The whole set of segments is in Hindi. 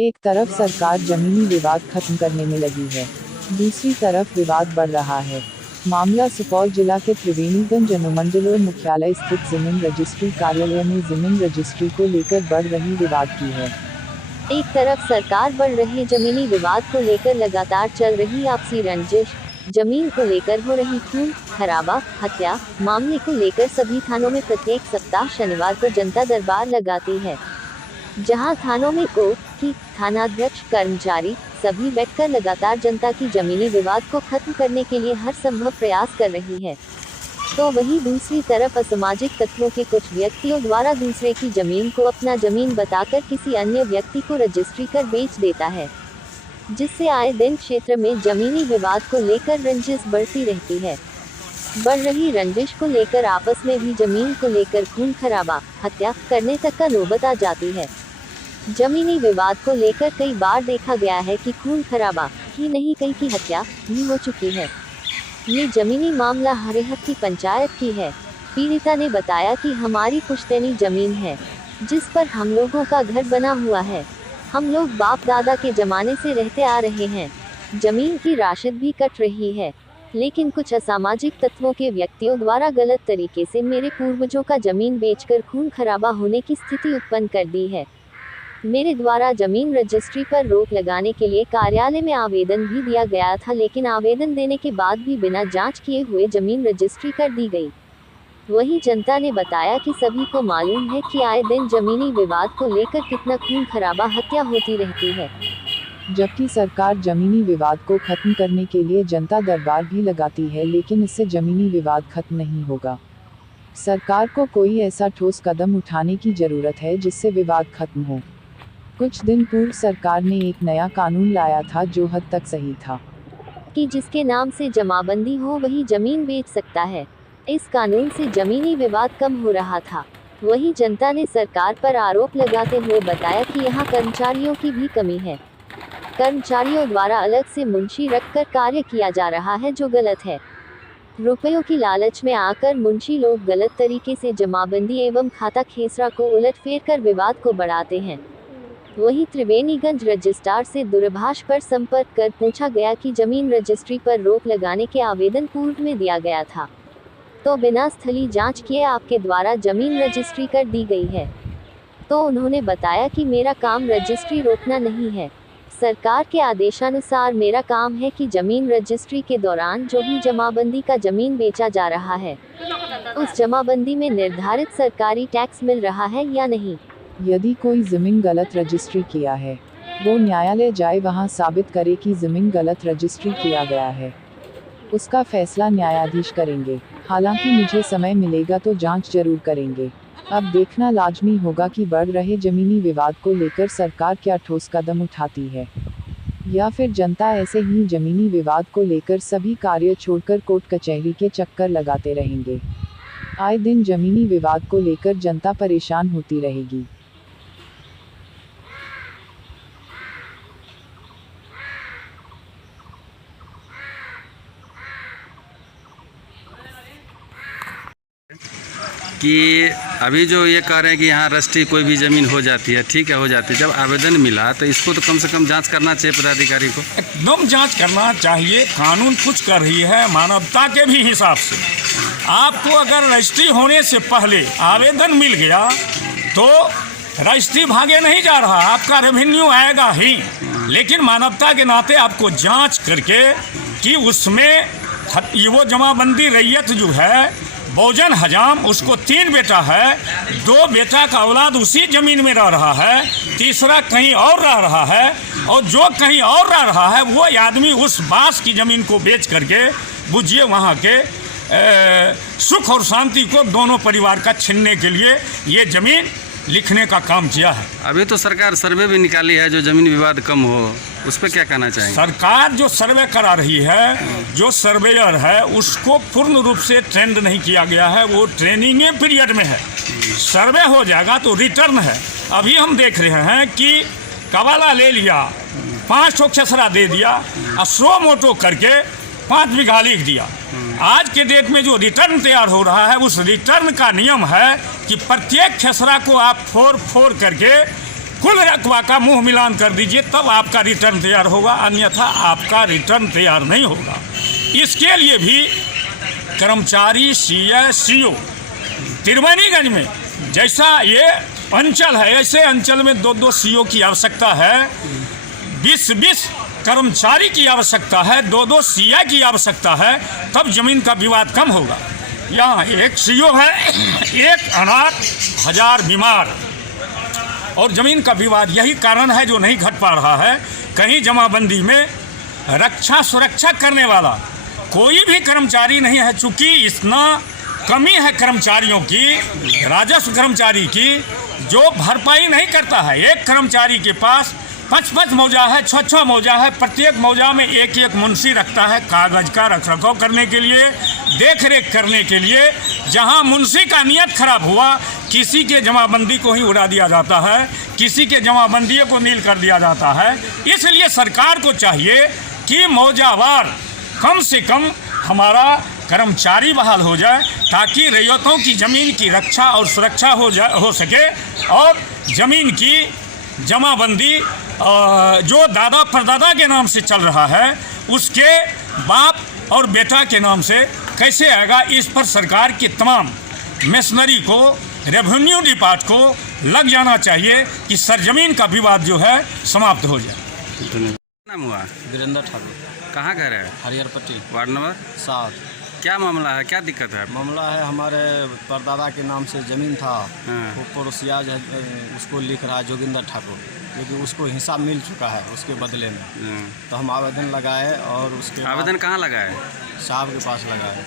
एक तरफ सरकार जमीनी विवाद खत्म करने में लगी है, दूसरी तरफ विवाद बढ़ रहा है। मामला सुपौल जिला के त्रिवेणीगंज अनुमंडल मुख्यालय स्थित जमीन रजिस्ट्री कार्यालय में जमीन रजिस्ट्री को लेकर बढ़ रही विवाद की है। एक तरफ सरकार बढ़ रहे जमीनी विवाद को लेकर लगातार चल रही आपसी रंजिश, जमीन को लेकर हो रही खून खराबा, हत्या मामले को लेकर सभी थानों में प्रत्येक सप्ताह शनिवार को जनता दरबार लगाती है, जहां थानों में कोर्ट की थानाध्यक्ष कर्मचारी सभी बैठकर लगातार जनता की जमीनी विवाद को खत्म करने के लिए हर संभव प्रयास कर रही है। तो वहीं दूसरी तरफ असामाजिक तत्वों के कुछ व्यक्तियों द्वारा दूसरे की जमीन को अपना जमीन बताकर किसी अन्य व्यक्ति को रजिस्ट्री कर बेच देता है, जिससे आए दिन क्षेत्र में जमीनी विवाद को लेकर रंजिश बढ़ती रहती है। बढ़ रही रंजिश को लेकर आपस में भी जमीन को लेकर खून खराबा, हत्या करने तक का नौबत आ जाती है। जमीनी विवाद को लेकर कई बार देखा गया है कि खून खराबा ही नहीं, कई की हत्या भी हो चुकी है। ये जमीनी मामला हरेहट की पंचायत की है। पीड़िता ने बताया कि हमारी पुश्तैनी जमीन है, जिस पर हम लोगों का घर बना हुआ है। हम लोग बाप दादा के जमाने से रहते आ रहे हैं। जमीन की राशिद भी कट रही है, लेकिन कुछ असामाजिक तत्वों के व्यक्तियों द्वारा गलत तरीके से मेरे पूर्वजों का जमीन बेचकर खून खराबा होने की स्थिति उत्पन्न कर दी है। मेरे द्वारा जमीन रजिस्ट्री पर रोक लगाने के लिए कार्यालय में आवेदन भी दिया गया था, लेकिन आवेदन देने के बाद भी बिना जांच किए हुए जमीन रजिस्ट्री कर दी गई। वहीं जनता ने बताया कि सभी को मालूम है कि आए दिन जमीनी विवाद को लेकर कितना खून खराबा, हत्या होती रहती है, जबकि सरकार जमीनी विवाद को खत्म करने के लिए जनता दरबार भी लगाती है, लेकिन इससे जमीनी विवाद खत्म नहीं होगा। सरकार को कोई ऐसा ठोस कदम उठाने की जरूरत है जिससे विवाद खत्म हो। कुछ दिन पूर्व सरकार ने एक नया कानून लाया था जो हद तक सही था कि जिसके नाम से जमाबंदी हो वही जमीन बेच सकता है। इस कानून से जमीनी विवाद कम हो रहा था। वहीं जनता ने सरकार पर आरोप लगाते हुए बताया कि यहाँ कर्मचारियों की भी कमी है। कर्मचारियों द्वारा अलग से मुंशी रखकर कार्य किया जा रहा है, जो गलत है। रुपयों की लालच में आकर मुंशी लोग गलत तरीके से जमाबंदी एवं खाता खेसरा को उलटफेर कर विवाद को बढ़ाते हैं। वहीं त्रिवेणीगंज रजिस्ट्रार से दूरभाष पर संपर्क कर पूछा गया कि जमीन रजिस्ट्री पर रोक लगाने के आवेदन पूर्व में दिया गया था, तो बिना स्थलीय जांच किए आपके द्वारा जमीन रजिस्ट्री कर दी गई है। तो उन्होंने बताया कि मेरा काम रजिस्ट्री रोकना नहीं है। सरकार के आदेशानुसार मेरा काम है कि जमीन रजिस्ट्री के दौरान जो भी जमाबंदी का जमीन बेचा जा रहा है, उस जमाबंदी में निर्धारित सरकारी टैक्स मिल रहा है या नहीं। यदि कोई जमीन गलत रजिस्ट्री किया है, वो न्यायालय जाए, वहाँ साबित करे कि जमीन गलत रजिस्ट्री किया गया है। उसका फैसला न्यायाधीश करेंगे। हालांकि मुझे समय मिलेगा तो जांच जरूर करेंगे। अब देखना लाजमी होगा कि बढ़ रहे जमीनी विवाद को लेकर सरकार क्या ठोस कदम उठाती है, या फिर जनता ऐसे ही जमीनी विवाद को लेकर सभी कार्य छोड़कर कोर्ट कचहरी के चक्कर लगाते रहेंगे। आए दिन जमीनी विवाद को लेकर जनता परेशान होती रहेगी। कि अभी जो ये कह रहे हैं कि यहाँ रजिस्ट्री कोई भी ज़मीन हो जाती है, ठीक है हो जाती है। जब आवेदन मिला तो इसको तो कम से कम जांच करना चाहिए पदाधिकारी को। एकदम जांच करना चाहिए। कानून कुछ कर रही है मानवता के भी हिसाब से। आपको अगर रजिस्ट्री होने से पहले आवेदन मिल गया तो रजिस्ट्री भागे नहीं जा रहा, आपका रेवेन्यू आएगा ही, लेकिन मानवता के नाते आपको जाँच करके कि उसमें वो जमाबंदी रैयत जो है बहुजन हजाम, उसको 3 बेटा है, 2 बेटा का औलाद उसी ज़मीन में रह रहा है, तीसरा कहीं और रह रहा है, और जो कहीं और रह रहा है वो आदमी उस बास की ज़मीन को बेच करके बुझिए वहाँ के सुख और शांति को दोनों परिवार का छीनने के लिए ये ज़मीन लिखने का काम किया है। अभी तो सरकार सर्वे भी निकाली है जो जमीन विवाद कम हो, उस पर क्या कहना चाहेंगे? सरकार जो सर्वे करा रही है, जो सर्वेयर है उसको पूर्ण रूप से ट्रेंड नहीं किया गया है, वो ट्रेनिंग पीरियड में है। सर्वे हो जाएगा तो रिटर्न है। अभी हम देख रहे हैं कि कबाला ले लिया, 5 ठो खेसरा दे दिया और 100 मोटो करके 5 बीघा लिख दिया। आज के डेट में जो रिटर्न तैयार हो रहा है, उस रिटर्न का नियम है कि प्रत्येक खेसरा को आप फोर करके कुल रकबा का मुंह मिलान कर दीजिए, तब आपका रिटर्न तैयार होगा, अन्यथा आपका रिटर्न तैयार नहीं होगा। इसके लिए भी कर्मचारी सीओ त्रिवेणीगंज में जैसा ये अंचल है, ऐसे अंचल में 2-2 सीओ की आवश्यकता है, 20-20 कर्मचारी की आवश्यकता है, 2-2 सीए की आवश्यकता है, तब जमीन का विवाद कम होगा। यहाँ एक सीओ है, एक अनाथ, 1000 बीमार, और ज़मीन का विवाद यही कारण है जो नहीं घट पा रहा है। कहीं जमाबंदी में रक्षा सुरक्षा करने वाला कोई भी कर्मचारी नहीं है, चूँकि इतना कमी है कर्मचारियों की, राजस्व कर्मचारी की, जो भरपाई नहीं करता है। एक कर्मचारी के पास 5-5 मौजा है, 6-6 मौजा है, प्रत्येक मौजा में एक मुंशी रखता है कागज़ का रखरखाव करने के लिए, देख रेख करने के लिए। जहां मुंशी का नियत खराब हुआ, किसी के जमाबंदी को ही उड़ा दिया जाता है, किसी के जमाबंदी को नील कर दिया जाता है। इसलिए सरकार को चाहिए कि मौजावार कम से कम हमारा कर्मचारी बहाल हो जाए, ताकि रैयतों की ज़मीन की रक्षा और सुरक्षा हो सके, और ज़मीन की जमाबंदी जो दादा परदादा के नाम से चल रहा है, उसके बाप और बेटा के नाम से कैसे आएगा। इस पर सरकार की तमाम मशीनरी को, रेवेन्यू डिपार्ट को लग जाना चाहिए कि सरजमीन का विवाद जो है समाप्त हो जाए। नाम हुआ वीरेंद्र ठाकुर, कहाँ घर है? हरिहर पट्टी, वार्ड नंबर 7। क्या मामला है, क्या दिक्कत है? मामला है हमारे परदादा के नाम से ज़मीन था, हाँ। वो पड़ोसिया जो है उसको लिख रहा है जोगिंदर ठाकुर, लेकिन उसको हिसाब मिल चुका है उसके बदले में। तो हम आवेदन लगाए, और उसके आवेदन कहाँ लगा है? साहब के पास लगाए,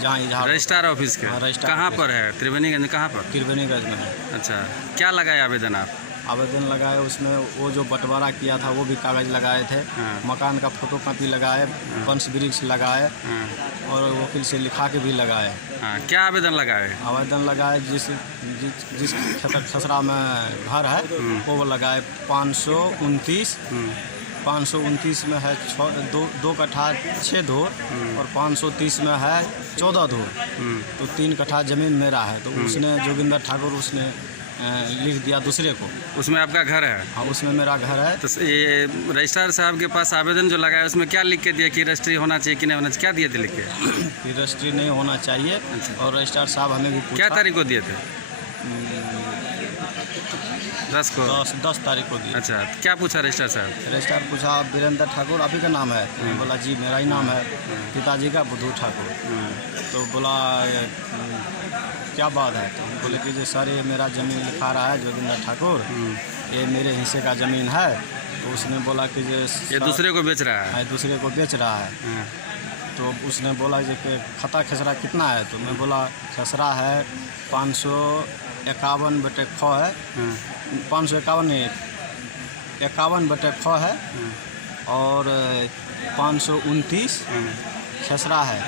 जहाँ इजहार रजिस्ट्रार ऑफिस के? हाँ, रजिस्ट्रार कहाँ ऑफिस। पर है? त्रिवेणीगंज कहाँ पर? त्रिवेणीगंज में है। अच्छा, क्या लगाए आवेदन आप? आवेदन लगाए, उसमें वो जो बंटवारा किया था वो भी कागज़ लगाए थे, हाँ। मकान का फोटो कॉपी लगाए, वंश वृक्ष लगाए, हाँ। और वकील से लिखा के भी लगाए। हाँ, क्या आवेदन लगाए? आवेदन लगाए जिस खसरा में घर है वो लगाए 529। 529 में है 2 कट्ठा 6 धूर, और 530 में है 14 धूर, तो 3 कट्ठा ज़मीन मेरा है। तो उसने जोगिंदर ठाकुर उसने लिख दिया दूसरे को। उसमें आपका घर है? हाँ, उसमें मेरा घर है। तो ये रजिस्ट्रार साहब के पास आवेदन जो लगाया उसमें क्या लिख के दिया कि रजिस्ट्री होना चाहिए कि नहीं होना चाहिए? क्या दिए थे लिख के? कि रजिस्ट्री नहीं होना चाहिए, और रजिस्ट्रार साहब हमें भी पूछा। क्या तारीख को दिए थे? 10 को? 10 तारीख को दिया। अच्छा, क्या पूछा रजिस्ट्रार साहब? रजिस्ट्रार पूछा वीरेंद्र ठाकुर आप ही का नाम है? मैं बोला जी मेरा ही नाम है। पिताजी का बुद्धू ठाकुर। तो बोला क्या बात है? तो बोले कि जो सर ये मेरा ज़मीन लिखा रहा है जोगिंदर ठाकुर, ये मेरे हिस्से का ज़मीन है। तो उसने बोला कि ये दूसरे को बेच रहा है? दूसरे को बेच रहा है। तो उसने बोला जो कि खता खसरा कितना है? तो मैं बोला खसरा है 551/ख है, 551 नहीं, 51/ख है, और 529 खसरा है,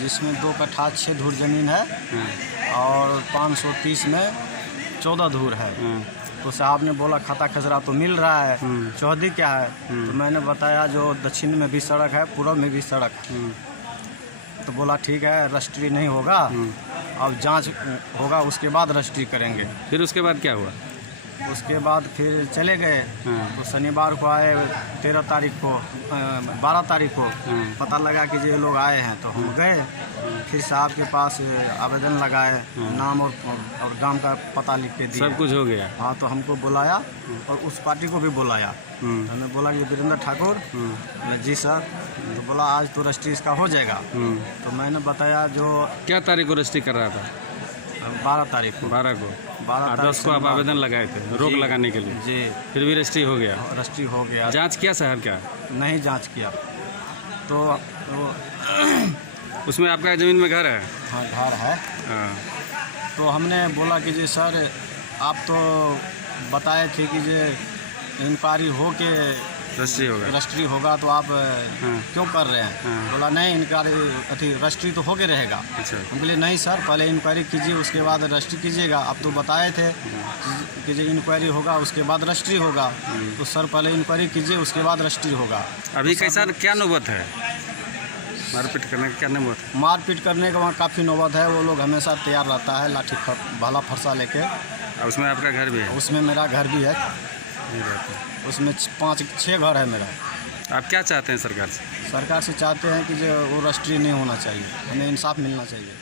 जिसमें 2 कट्ठा 6 धूर ज़मीन है, और 530 में 14 धूर है। तो साहब ने बोला खाता खसरा तो मिल रहा है, चौहदी क्या है? तो मैंने बताया जो दक्षिण में भी सड़क है, पूर्व में भी सड़क है। तो बोला ठीक है, रजिस्ट्री नहीं होगा, अब जांच होगा उसके बाद रजिस्ट्री करेंगे। फिर उसके बाद क्या हुआ? उसके बाद फिर चले गए। तो शनिवार को आए, 13 तारीख को 12 तारीख को पता लगा कि ये लोग आए हैं। तो हम गए, फिर साहब के पास आवेदन लगाए, नाम और गांव का पता लिख के दिया। सब कुछ हो गया? हाँ, तो हमको बुलाया और उस पार्टी को भी बुलाया। हमने बोला कि वीरेंद्र ठाकुर, मैं जी सर। तो बोला आज तो रजिस्ट्री इसका हो जाएगा। तो मैंने बताया जो क्या तारीख को रजिस्ट्री कर रहा था? 12 तारीख को। 12 को? 12 तारीख 10 को आप आवेदन लगाए थे रोक लगाने के लिए? जी। फिर भी रजिस्ट्री हो गया? रजिस्ट्री हो गया। जांच किया साहब क्या? नहीं जांच किया। तो उसमें आपका ज़मीन में घर है? हाँ, घर है। हाँ। तो हमने बोला कि जी सर आप तो बताए थे कि जे इंक्वायरी हो के रजिस्ट्री होगा, तो आप क्यों कर रहे हैं? बोला नहीं, इंक्वायरी रजिस्ट्री तो हो के रहेगा। अच्छा। हम बोले नहीं सर, पहले इंक्वायरी कीजिए उसके बाद रजिस्ट्री कीजिएगा। आप तो बताए थे कि जो इंक्वायरी होगा उसके बाद रजिस्ट्री होगा। तो सर पहले इंक्वायरी कीजिए उसके बाद रजिस्ट्री होगा। अभी कैसा क्या नौबत है मारपीट करने का? क्या नौबत? मारपीट करने का वहाँ काफ़ी नौबत है। वो लोग हमेशा तैयार रहता है, लाठी भाला फरसा लेके। उसमें आपका घर भी है? उसमें मेरा घर भी है। नहीं रहते हैं। उसमें 5-6 घर है मेरा। आप क्या चाहते हैं सरकार से? सरकार से चाहते हैं कि जो वो रजिस्ट्री नहीं होना चाहिए, हमें इंसाफ मिलना चाहिए।